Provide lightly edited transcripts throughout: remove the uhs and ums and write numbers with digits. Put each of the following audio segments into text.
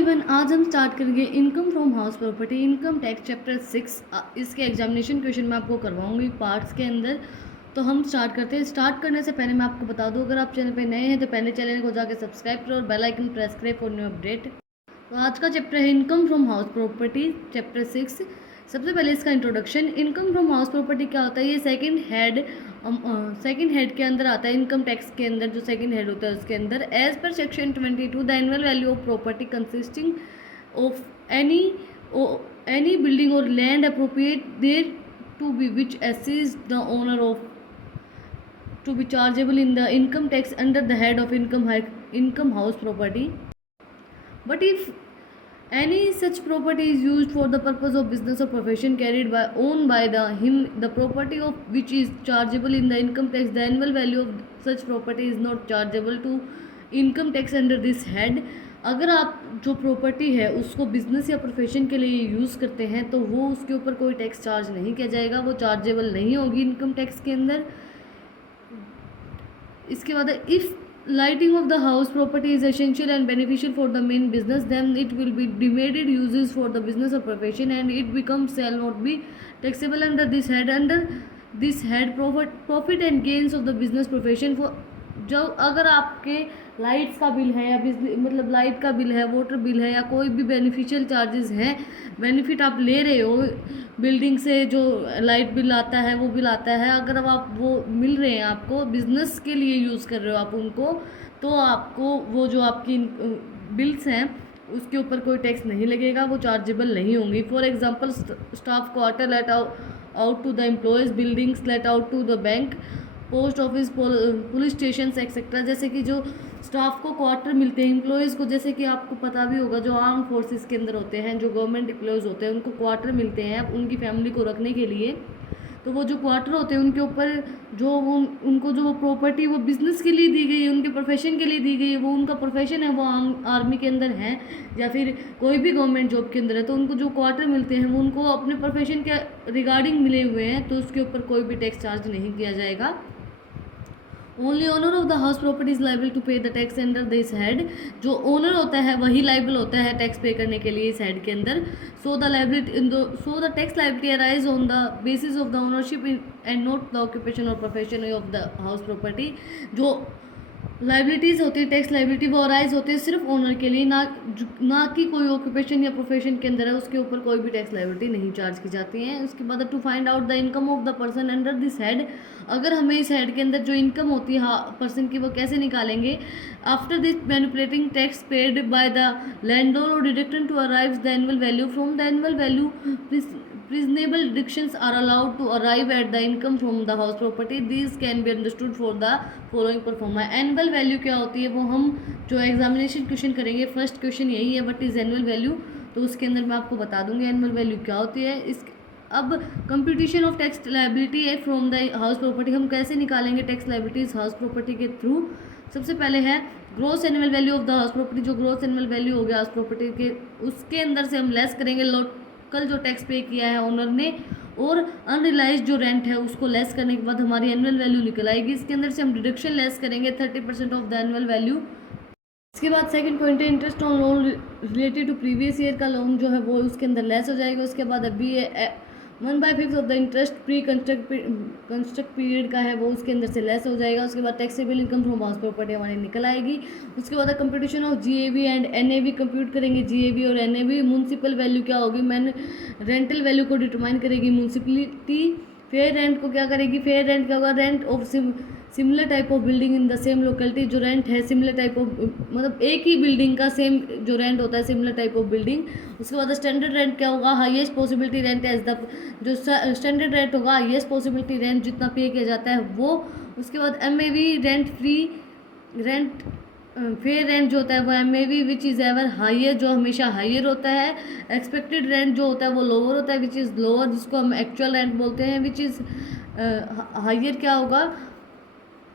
Everyone, आज हम start करेंगे income from house property income tax chapter 6। इसके एग्जामिनेशन क्वेश्चन मैं आपको करवाऊंगी पार्ट्स के अंदर। तो हम स्टार्ट करते हैं। स्टार्ट करने से पहले मैं आपको बता दूं, अगर आप चैनल पे नए हैं तो पहले चैनल को जाकर सब्सक्राइब करो और बेल आइकन प्रेस करें फॉर न्यू अपडेट। तो आज का चैप्टर है income from house property chapter 6। सबसे पहले इसका introduction. Income from house property क्या होता है? ये सेकंड हेड के अंदर आता है। इनकम टैक्स के अंदर जो सेकंड हेड होता है उसके अंदर एज पर section 22 the annual value of property consisting of any building और land appropriate thereto be which assist the owner of to be chargeable in the income tax under the head of income house property. But if any such property is used for the purpose of business or profession carried by owned by the property of which is chargeable in the income tax, the annual value of such property is not chargeable to income tax under this head. अगर आप जो property है उसको business या profession के लिए use करते हैं तो वो उसके ऊपर कोई टैक्स चार्ज नहीं किया जाएगा, वो चार्जेबल नहीं होगी इनकम टैक्स के अंदर। इसके बाद if lighting of the house property is essential and beneficial for the main business then it will be deemed uses for the business और profession and it becomes shall not be taxable under this head profit and gains of the business profession for जब अगर आपके lights का bill है या बिजली मतलब light का बिल है, वाटर बिल है या कोई भी बेनिफिशियल चार्जेस हैं, बेनिफिट आप ले रहे हो बिल्डिंग से, जो लाइट बिल आता है वो बिल आता है, अगर अब आप वो मिल रहे हैं आपको बिजनेस के लिए यूज़ कर रहे हो आप उनको, तो आपको वो जो आपकी बिल्स हैं उसके ऊपर कोई टैक्स नहीं लगेगा, वो चार्जेबल नहीं होंगी। For example staff quarter let out to the employees, buildings let out to the bank, post office, police station etcetera. जैसे कि जो स्टाफ को क्वार्टर मिलते हैं एम्प्लॉयज़ को, जैसे कि आपको पता भी होगा जो आर्म फोर्सेस के अंदर होते हैं, जो गवर्नमेंट एम्प्लॉयज़ होते हैं उनको क्वार्टर मिलते हैं उनकी फैमिली को रखने के लिए। तो वो जो क्वार्टर होते हैं उनके ऊपर जो वो उनको जो प्रॉपर्टी वो बिज़नेस के लिए दी गई है, उनके प्रोफेशन के लिए दी गई है, वो उनका प्रोफेशन है, वो आर्मी के अंदर है या फिर कोई भी गवर्नमेंट जॉब के अंदर है, तो उनको जो क्वार्टर मिलते हैं वो उनको अपने प्रोफेशन के रिगार्डिंग मिले हुए हैं, तो उसके ऊपर कोई भी टैक्स चार्ज नहीं किया जाएगा। Only owner of the house property is liable to pay the tax under this head. जो ओनर होता है वही लाइबल होता है टैक्स पे करने के लिए इस हेड के अंदर। So the tax liability arise on the basis of the ownership and not the occupation और profession of the house property. जो लाइबिलिटीज़ होती है टैक्स लाइबिलिटी वो अराइज होती है सिर्फ ओनर के लिए, ना कि कोई ऑक्यूपेशन या प्रोफेशन के अंदर है उसके ऊपर कोई भी टैक्स लाइबिलिटी नहीं चार्ज की जाती है। उसके बाद to find out the income of the person under this head. अगर हमें इस हेड के अंदर जो इनकम होती है पर्सन की वो कैसे निकालेंगे? After this manipulating tax paid by the landlord और deducted to arrive the annual value from the annual value reasonable deductions are allowed to arrive at the income from the house property. These can be understood for the following performer. Annual value क्या होती है वो हम जो examination question करेंगे, first question यही है, what is annual value, तो उसके अंदर मैं आपको बता दूंगी एनुअल वैल्यू क्या होती है। इस अब कंप्यूटेशन ऑफ टैक्स लाइबिलिटी है फ्रॉम द हाउस प्रॉपर्टी। हम कैसे निकालेंगे टैक्स लाइबिलिटीज हाउस प्रॉपर्टी के थ्रू? सबसे पहले है gross annual value of the house property. जो ग्रोस एनुअल वैल्यू हो गया हाउस प्रॉपर्टी के, उसके अंदर से हम लेस करेंगे कल जो टैक्स पे किया है ओनर ने, और अनरिलाइज जो रेंट है उसको लेस करने के बाद हमारी एनुअल वैल्यू निकल आएगी। इसके अंदर से हम डिडक्शन लेस करेंगे 30% ऑफ द एनुअल वैल्यू। इसके बाद सेकंड पॉइंट है interest on loan related to previous year का लोन जो है वो उसके अंदर लेस हो जाएगा। उसके बाद अभी 1/5 of the interest pre construct period का है वो उसके अंदर से लेस हो जाएगा। उसके बाद taxable income from house property हमारी निकल आएगी। उसके बाद computation of GAV and NAV compute करेंगे। जीएवी और एनएवी म्यूनसिपल वैल्यू क्या होगी, मैंने रेंटल वैल्यू को डिटरमाइन करेगी म्यूनसिपलिटी। फेयर रेंट को क्या करेगी, फेयर रेंट क्या होगा, rent of similar type of building in the same locality. जो रेंट है सिमिलर टाइप ऑफ मतलब एक ही बिल्डिंग का सेम जो रेंट होता है सिमिलर टाइप ऑफ बिल्डिंग। उसके बाद स्टैंडर्ड रेंट क्या होगा, highest possibility rent as the जो स्टैंडर्ड रेंट होगा हाईएस्ट पॉसिबिलिटी रेंट जितना पे किया जाता है वो। उसके बाद MAV rent free rent fair rent जो होता है वो MAV which is ever higher, जो हमेशा हायर होता है। एक्सपेक्टेड रेंट जो होता है वो लोअर होता है विच इज़ लोअर, जिसको हम एक्चुअल रेंट बोलते हैं। विच इज़ हायर क्या होगा,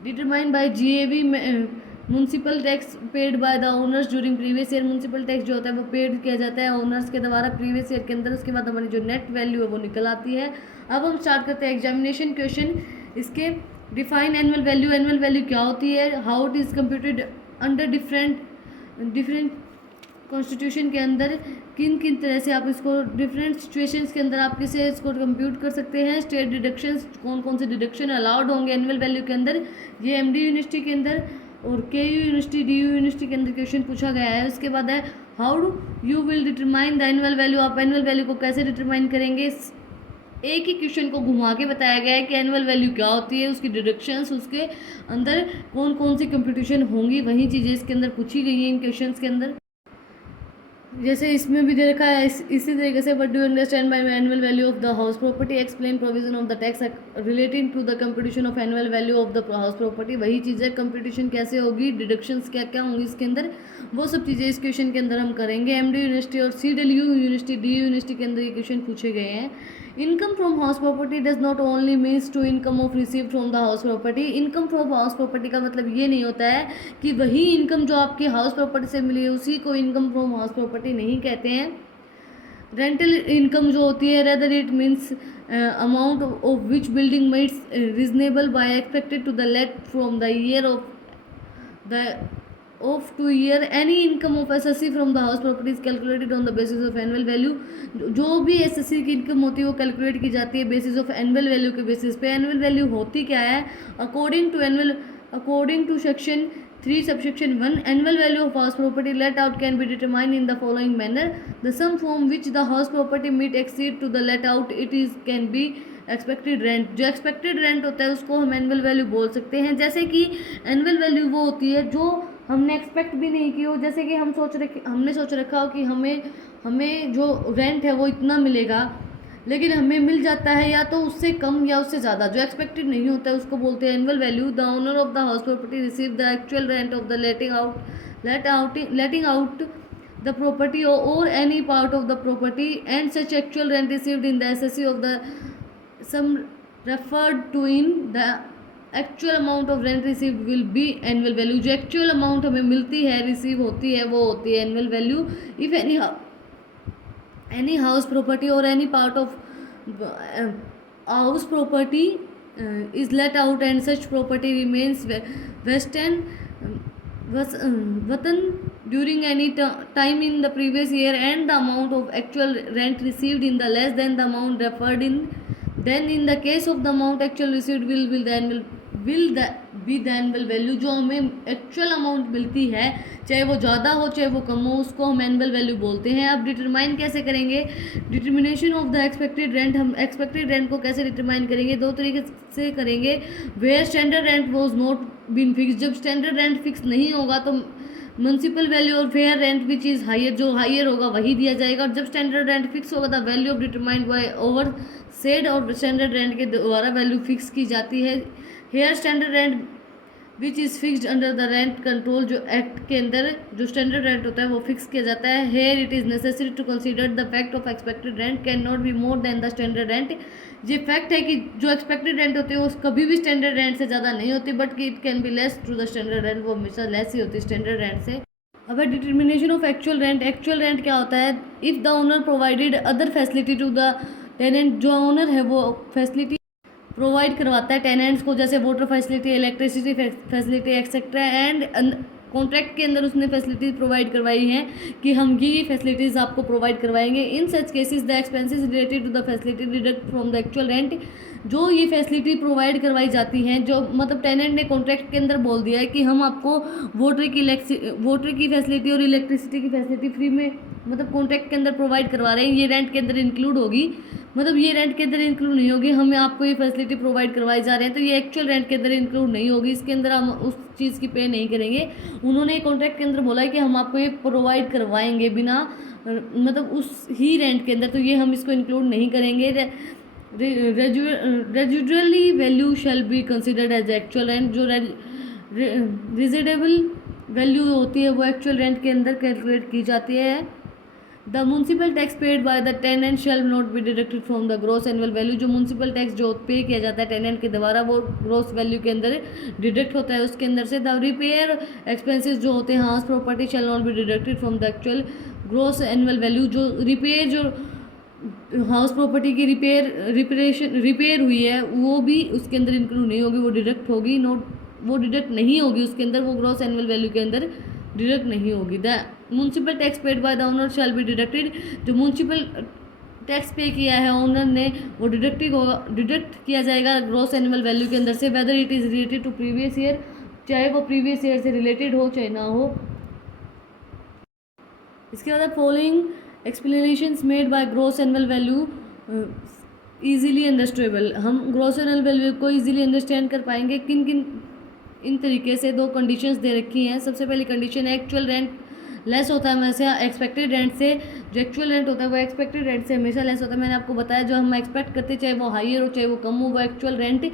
determined by GAV. Municipal tax paid by the owners during previous year. Municipal tax जो होता है वो पेड किया जाता है ओनर्स के द्वारा प्रीवियस ईयर के अंदर। उसके बाद हमारी जो नेट वैल्यू है वो निकल आती है। अब हम स्टार्ट करते हैं एग्जामिनेशन क्वेश्चन। इसके define annual value. Annual value क्या होती है, how it is computed under different constitution के अंदर किन किन तरह से आप इसको डिफरेंट सिचुएशंस के अंदर आप किसे इसको कंप्यूट कर सकते हैं। स्टेट डिडक्शंस, कौन कौन से डिडक्शन अलाउड होंगे एनुअल वैल्यू के अंदर, ये एमडी यूनिवर्सिटी के अंदर और केयू यूनिवर्सिटी, डीयू यूनिवर्सिटी के अंदर क्वेश्चन पूछा गया है। उसके बाद है how do you will determine the annual value, आप एनुअल वैल्यू को कैसे डिटरमाइन करेंगे। एक ही क्वेश्चन को घुमा के बताया गया है कि एनुअल वैल्यू क्या होती है, उसकी डिडक्शंस, उसके अंदर कौन कौन सी कंप्यूटेशन होंगी, वही चीज़ें इसके अंदर पूछी गई हैं इन क्वेश्चंस के अंदर। जैसे इसमें भी दे रखा है इसी तरीके से, but do understand by annual value of the house property, explain provision of the tax relating to the computation of annual value of the house property. वही चीज़ें कंप्यूटेशन कैसे होगी, डिडक्शंस क्या क्या होंगी इसके अंदर, वो सब चीज़ें इस क्वेश्चन के अंदर हम करेंगे। एमडी यूनिवर्सिटी और सीडब्ल्यू यूनिवर्सिटी, डी यूनिवर्सिटी के अंदर ये क्वेश्चन पूछे गए हैं। Income from house property does not only means to income of receive from the house property. Income from house property का मतलब ये नहीं होता है कि वही इनकम जो आपकी हाउस प्रॉपर्टी से मिली है उसी को इनकम फ्रॉम हाउस प्रॉपर्टी नहीं कहते हैं। रेंटल इनकम जो होती है, rather it means amount of which building might reasonable by expected to the let from the year of 2 year, any income of SSC from the house property is calculated on the basis of annual value। जो भी SSC की income होती है वो calculate की जाती है basis of annual value के बेसिस पे। एनुअल वैल्यू होती क्या है, according to section 3 subsection 1, annual value of house property let out can be determined in the following manner: the sum from which the house property meet exceed to the let out it is can be expected rent. जो expected rent होता है उसको हम annual value बोल सकते हैं। जैसे कि एनुअल वैल्यू वो होती है जो हमने एक्सपेक्ट भी नहीं की हो, जैसे कि हमने सोच रखा हो कि हमें जो रेंट है वो इतना मिलेगा, लेकिन हमें मिल जाता है या तो उससे कम या उससे ज़्यादा। जो एक्सपेक्टेड नहीं होता है उसको बोलते हैं annual value. The owner of the house property receive the actual rent of the letting out the property or any part of the property and such actual rent received in the SSC of the sum referred to in the actual amount of rent received will be annual value। जो actual amount हमें मिलती है, receive होती है, वो होती है annual value। if any house property or any part of house property is let out and such property remains within during any time in the previous year and the amount of actual rent received in the less than the amount referred in, then in the case of the amount actual received will be the annual value। जो हमें actual amount मिलती है चाहे वो ज़्यादा हो चाहे वो कम हो उसको हम एनुअल वैल्यू बोलते हैं। अब डिटरमाइन कैसे करेंगे, determination of the expected rent, हम एक्सपेक्टेड रेंट को कैसे डिटरमाइन करेंगे, दो तरीके से करेंगे। Where standard rent was not been fix, जब स्टैंडर्ड रेंट फिक्स नहीं होगा तो म्यूनसिपल वैल्यू और fair rent which is higher, जो हायर होगा वही दिया जाएगा। और जब स्टैंडर्ड रेंट फिक्स होगा the value of determined by over said, और स्टैंडर्ड रेंट के द्वारा वैल्यू फिक्स की जाती है। Here standard rent which is fixed under the rent control, जो एक्ट के अंदर जो स्टैंडर्ड रेंट होता है वो फिक्स किया जाता है। Here it is necessary to consider the fact of expected rent can not be more than the standard rent. ये फैक्ट है कि जो एक्सपेक्टेड रेंट होती है वो कभी भी स्टैंडर्ड रेंट से ज़्यादा नहीं होती, बट कि it can be less to the standard rent, वो हमेशा लेस ही होती है स्टैंडर्ड रेंट से। अब determination of actual rent, actual rent क्या होता है, if the owner provided other facility to the tenant, जो ओनर है वो फैसिलिटी प्रोवाइड करवाता है टेनेंट्स को, जैसे water facility, electricity facility etcetera, and contract के अंदर उसने फैसिलिटीज प्रोवाइड करवाई हैं कि हम ये फैसिलिटीज़ आपको प्रोवाइड करवाएंगे। In such cases the expenses related to the facility deduct from the actual rent. जो ये फैसिलिटी प्रोवाइड करवाई जाती हैं, जो मतलब टेनेंट ने कॉन्ट्रैक्ट के अंदर बोल दिया है कि हम आपको वाटर की फैसिलिटी और इलेक्ट्रिसिटी की फैसिलिटी फ्री में मतलब कॉन्ट्रैक्ट के अंदर प्रोवाइड करवा रहे हैं, ये रेंट के अंदर इंक्लूड होगी, मतलब ये रेंट के अंदर इंक्लूड नहीं होगी, हमें आपको ये फैसिलिटी प्रोवाइड करवाई जा रहे हैं तो ये एक्चुअल रेंट के अंदर इंक्लूड नहीं होगी, इसके अंदर हम उस चीज़ की पे नहीं करेंगे। उन्होंने कॉन्ट्रैक्ट के अंदर बोला है कि हम आपको ये प्रोवाइड करवाएंगे बिना मतलब उस ही रेंट के अंदर, तो ये हम इसको इंक्लूड नहीं करेंगे। Residually value shall be considered as actual rent. जो रेजिडेबल वैल्यू होती है वो एक्चुअल रेंट के अंदर कैलकुलेट की जाती है। The municipal tax paid by the tenant shall not be deducted from the gross annual value. जो म्यूनसिपल टैक्स जो पे किया जाता है टेनेंट के द्वारा वो ग्रॉस वैल्यू के अंदर डिडक्ट होता है उसके अंदर से। द रिपेयर एक्सपेंसेस जो होते हैं house property shell not be deducted from the actual gross annual value. जो रिपेयर जो हाउस प्रॉपर्टी की रिपेयर हुई है वो भी उसके अंदर इंक्लूड नहीं होगी, वो डिडक्ट होगी, वो डिडक्ट नहीं होगी उसके अंदर, वो ग्रॉस एनुअल वैल्यू के अंदर डिडक्ट नहीं होगी। The municipal tax paid by the owner shall be deducted, जो म्यूनसिपल टैक्स पे किया है ओनर ने वो डिडक्ट किया जाएगा ग्रॉस एनुअल वैल्यू के अंदर से, whether it is related to previous year, चाहे वो प्रीवियस ईयर से रिलेटेड हो चाहे ना हो। इसके बाद following explanations made by gross annual value easily understandable, हम ग्रॉस एनुअल वैल्यू को ईजिली अंडरस्टैंड कर पाएंगे किन किन इन तरीके से। दो कंडीशंस दे रखी हैं। सबसे पहली कंडीशन है एक्चुअल रेंट लेस होता है हमेशा एक्सपेक्टेड रेंट से, जो एक्चुअल रेंट होता है वो एक्सपेक्टेड रेंट से हमेशा लेस होता है। मैंने आपको बताया जो हम एक्सपेक्ट करते हैं चाहे वो हायर हो चाहे वो कम हो, वो एक्चुअल रेंट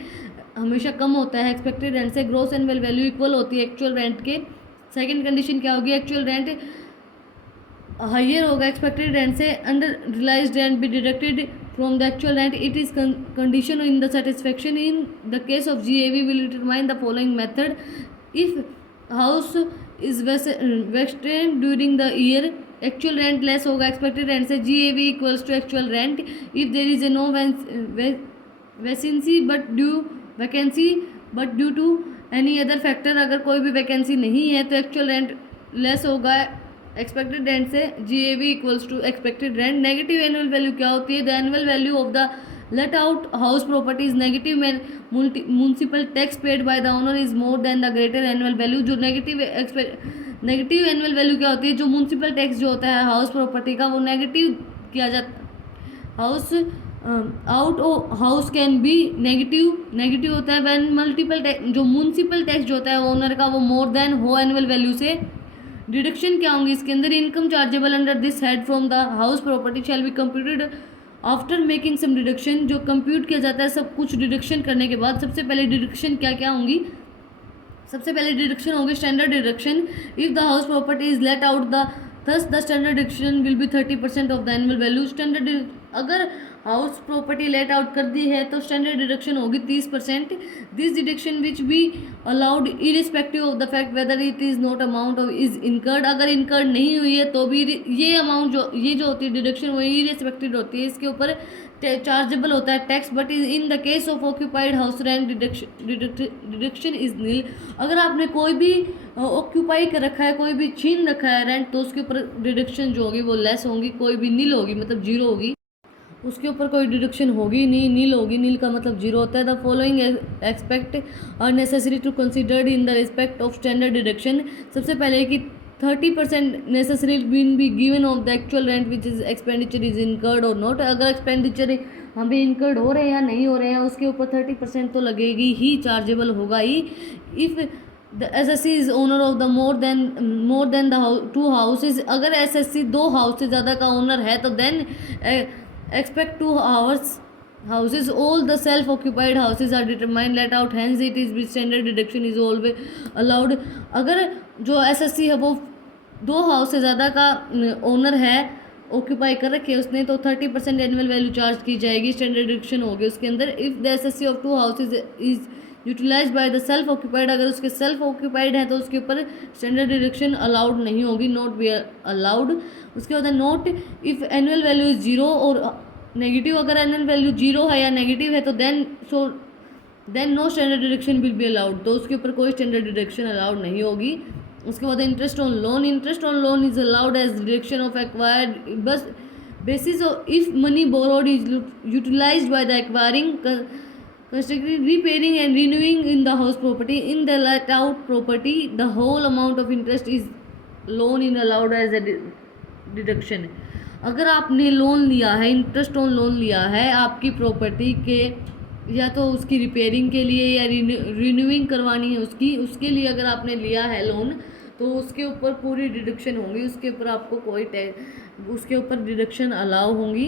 हमेशा कम होता है एक्सपेक्टेड रेंट से। ग्रॉस एनुअल वैल्यू इक्वल होती है एक्चुअल रेंट के। सेकंड कंडीशन क्या होगी, एक्चुअल रेंट हायर होगा एक्सपेक्टेड रेंट से, under realised rent be deducted from the actual rent. It is condition in the satisfaction. In the case of GAV will determine the following method. If house is vested during the year, actual rent less होगा expected rent से, GAV equals to actual rent. If there is a no vacancy but due to any other factor, अगर कोई भी vacancy नहीं है तो actual rent less होगा expected rent से, GAV equals to expected rent. Negative annual value क्या होती है, the annual value of the let out house property is negative में municipal tax paid by the owner is more than the greater annual value. जो negative annual value क्या होती है, जो municipal tax जो होता है हाउस प्रॉपर्टी का वो नेगेटिव किया जाता house house can be negative होता है व्हेन मल्टीपल टैक्स, जो म्यूनसिपल टैक्स जो होता है ओनर का वो मोर देन हो एनुअल वैल्यू से। डिडक्शन क्या होंगी इसके अंदर, income chargeable under this head from the house property shall be computed after making some deduction, जो कंप्यूट किया जाता है सब कुछ डिडक्शन करने के बाद। सबसे पहले डिडक्शन क्या क्या होंगी, सबसे पहले डिडक्शन होगी standard deduction. If the house property is let out the standard deduction will B 30% of the annual value. Standard अगर हाउस प्रॉपर्टी लेट आउट कर दी है तो स्टैंडर्ड डिडक्शन होगी 30%। This deduction which be allowed irrespective of the fact weather it is not amount of is incurred, अगर incurred नहीं हुई है तो भी ये अमाउंट जो होती है डिडक्शन वो इरिस्पेक्टिव होती है, इसके ऊपर चार्जेबल होता है tax. But in the case of occupied house rent deduction is nil, अगर आपने कोई भी ऑक्यूपाई कर रखा है कोई भी छीन रखा है रेंट तो उसके ऊपर डिडक्शन जो होगी वो लेस होगी, कोई भी नील होगी मतलब जीरो होगी, उसके ऊपर कोई डिडक्शन होगी नहीं, नील होगी, नील का मतलब जीरो होता है। The following expect are necessary to considered in the respect of standard deduction. सबसे पहले कि 30% necessary will be given of the actual rent which is expenditure is incurred और नॉट, अगर एक्सपेंडिचर हमें इनकर्ड हो रहे हैं या नहीं हो रहे हैं उसके ऊपर 30% तो लगेगी ही, चार्जेबल होगा ही। If the SSC is owner of the more than the two houses, अगर एसएससी दो हाउस से ज़्यादा का ओनर है तो then expect two houses all the self occupied houses are determined let out, hence it is with standard deduction is always allowed। अगर जो SSC है वो दो हाउस से ज़्यादा का ओनर है ऑक्यूपाई कर रखे उसने तो 30% एनुअल वैल्यू चार्ज की जाएगी, स्टैंडर्ड डिडक्शन हो गई उसके अंदर। If the SSC of two houses is utilise by the self occupied, अगर उसके सेल्फ ऑक्यूपाइड है तो उसके ऊपर स्टैंडर्ड डिडक्शन अलाउड नहीं होगी, नॉट बी अलाउड। उसके बाद note if annual value is zero और नेगेटिव, अगर एनुअल वैल्यू जीरो है या नेगेटिव है तो then no standard deduction will be allowed, तो उसके ऊपर कोई स्टैंडर्ड डिडक्शन अलाउड नहीं होगी। उसके बाद interest on loan is allowed as deduction of acquired bus basis if money borrowed is utilized by the acquiring constructing, repairing and renewing in the house property. In the let out property, the whole amount of interest is loan in allowed as a deduction। अगर आपने loan लिया है, interest on loan लिया है आपकी property के, या तो उसकी रिपेयरिंग के लिए या रिन्यूइंग करवानी है उसके लिए अगर आपने लिया है लोन तो उसके ऊपर पूरी डिडक्शन होंगी, उसके ऊपर आपको उसके ऊपर डिडक्शन अलाउ होंगी।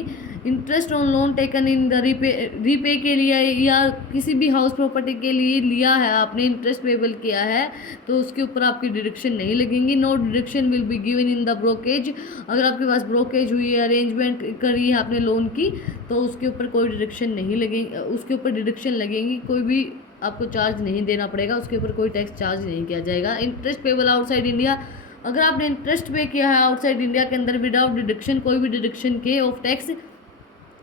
Interest on loan taken in the repay के लिए या किसी भी हाउस प्रॉपर्टी के लिए लिया है आपने, इंटरेस्ट पेबल किया है तो उसके ऊपर आपकी डिडक्शन नहीं लगेंगी। No deduction will be given in the brokerage, अगर आपके पास ब्रोकेज हुई है, अरेंजमेंट करी है आपने लोन की तो उसके ऊपर कोई डिडक्शन नहीं लगेंगे, उसके ऊपर डिडक्शन लगेंगी, कोई भी आपको चार्ज नहीं देना पड़ेगा, उसके ऊपर कोई टैक्स चार्ज नहीं किया जाएगा। इंटरेस्ट पेबल आउटसाइड इंडिया, अगर आपने इंटरेस्ट पे किया है आउटसाइड इंडिया के अंदर विदाउट डिडक्शन, कोई भी डिडक्शन के of tax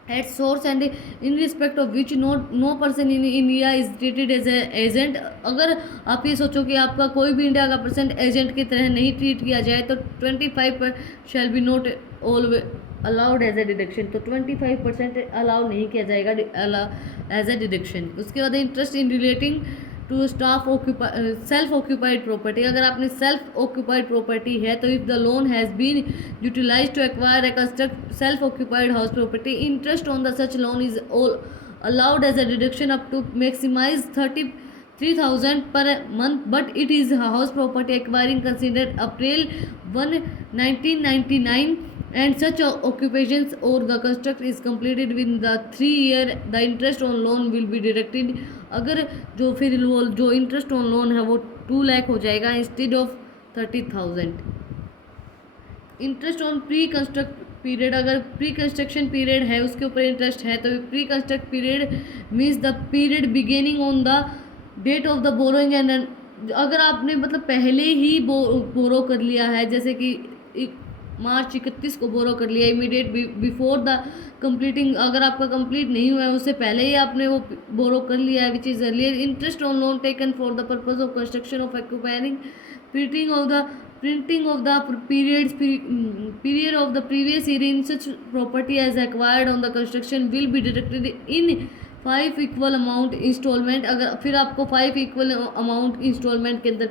at source and in respect of which no person in India is treated as a agent। अगर आप ये सोचो कि आपका कोई भी इंडिया का पर्सन एजेंट की तरह नहीं ट्रीट किया जाए तो 25 shall be not always allowed as a deduction. तो 25% अलाउ नहीं किया जाएगा एज ए डिडक्शन। उसके बाद interest in relating to staff self occupied property. अगर आपने सेल्फ ऑक्यूपाइड प्रॉपर्टी है तो if the loan has been utilise to acquire a construct self occupied house property, interest on the such loan is allowed as a deduction up to maximize 33,000 per month, but it is a house property acquiring considered April 1, 1999 and such occupations or the construct is completed within the 3 year, the interest on loan will be deducted। अगर जो interest on loan है वो 2 लाख हो जाएगा instead of 30,000। Interest on pre construct period, अगर pre construction period है उसके ऊपर इंटरेस्ट है तो pre construct period means the period beginning on the date of the borrowing and अगर आपने मतलब पहले ही बोरो कर लिया है, जैसे कि मार्च 31 को बोरो कर लिया, इमीडिएट बिफोर द कंप्लीटिंग, अगर आपका कंप्लीट नहीं हुआ है उससे पहले ही आपने वो बोरो कर लिया है which is earlier. Interest on loan taken for the purpose of construction of acquiring printing of the period of the previous year in such property as acquired on the construction will be deducted in 5 equal amount installment। अगर फिर आपको 5 equal amount installment के अंदर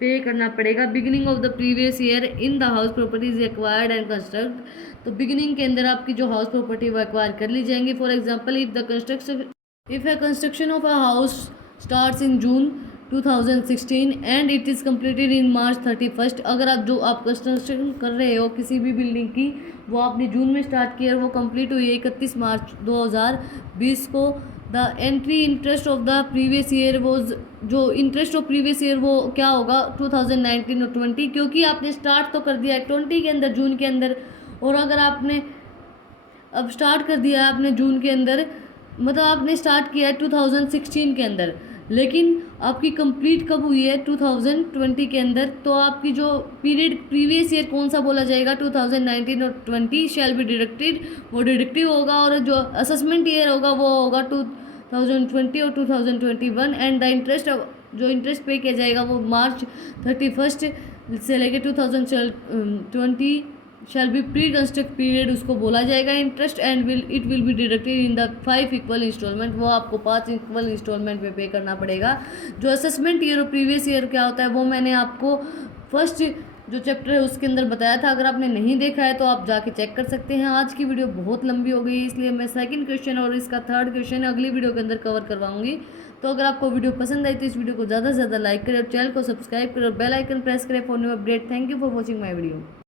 पे करना पड़ेगा। Beginning of the previous year in the house properties acquired and construct, तो beginning के अंदर आपकी जो हाउस प्रॉपर्टी वो एक्वायर कर ली जाएंगी। For example if a construction of a house starts in June 2016 and it is completed in March 31, अगर आप कंस्ट्रक्शन कर रहे हो किसी भी बिल्डिंग की वो आपने जून में स्टार्ट किया और वो कंप्लीट हुई है 31 मार्च 2020 को, the entry interest of the previous year वो जो इंटरेस्ट ऑफ प्रीवियस ईयर वो क्या होगा 2019 और 20, क्योंकि आपने स्टार्ट तो कर दिया है 20 के अंदर जून के अंदर, और अगर आपने अब स्टार्ट कर दिया है आपने जून के अंदर, मतलब आपने स्टार्ट किया है 2016 के अंदर, लेकिन आपकी कंप्लीट कब हुई है 2020 के अंदर, तो आपकी जो पीरियड प्रीवियस ईयर कौन सा बोला जाएगा 2019 और 20 शैल बी डिडक्टेड, वो डिडक्टिव होगा, और जो असेसमेंट ईयर होगा वो होगा 2020 और 2021 एंड द इंटरेस्ट जो इंटरेस्ट पे किया जाएगा वो मार्च 31 से लेके 2020 shall be pre construct period उसको बोला जाएगा interest and it will be deducted in the 5 equal instalment, वो आपको 5 इक्वल इंस्टॉलमेंट पे करना पड़ेगा। जो असेसमेंट ईयर और प्रीवियस ईयर क्या होता है वो मैंने आपको फर्स्ट जो चैप्टर है उसके अंदर बताया था, अगर आपने नहीं देखा है तो आप जाके चेक कर सकते हैं। आज की वीडियो बहुत लंबी हो गई इसलिए मैं सेकंड क्वेश्चन और इसका थर्ड क्वेश्चन अगली वीडियो के अंदर कवर करवाऊंगी। तो अगर आपको वीडियो पसंद आई तो इस वीडियो को ज़्यादा से ज़्यादा लाइक करें और चैनल को सब्सक्राइब करें और बेल आइकन प्रेस करें for new update. Thank you for watching my video.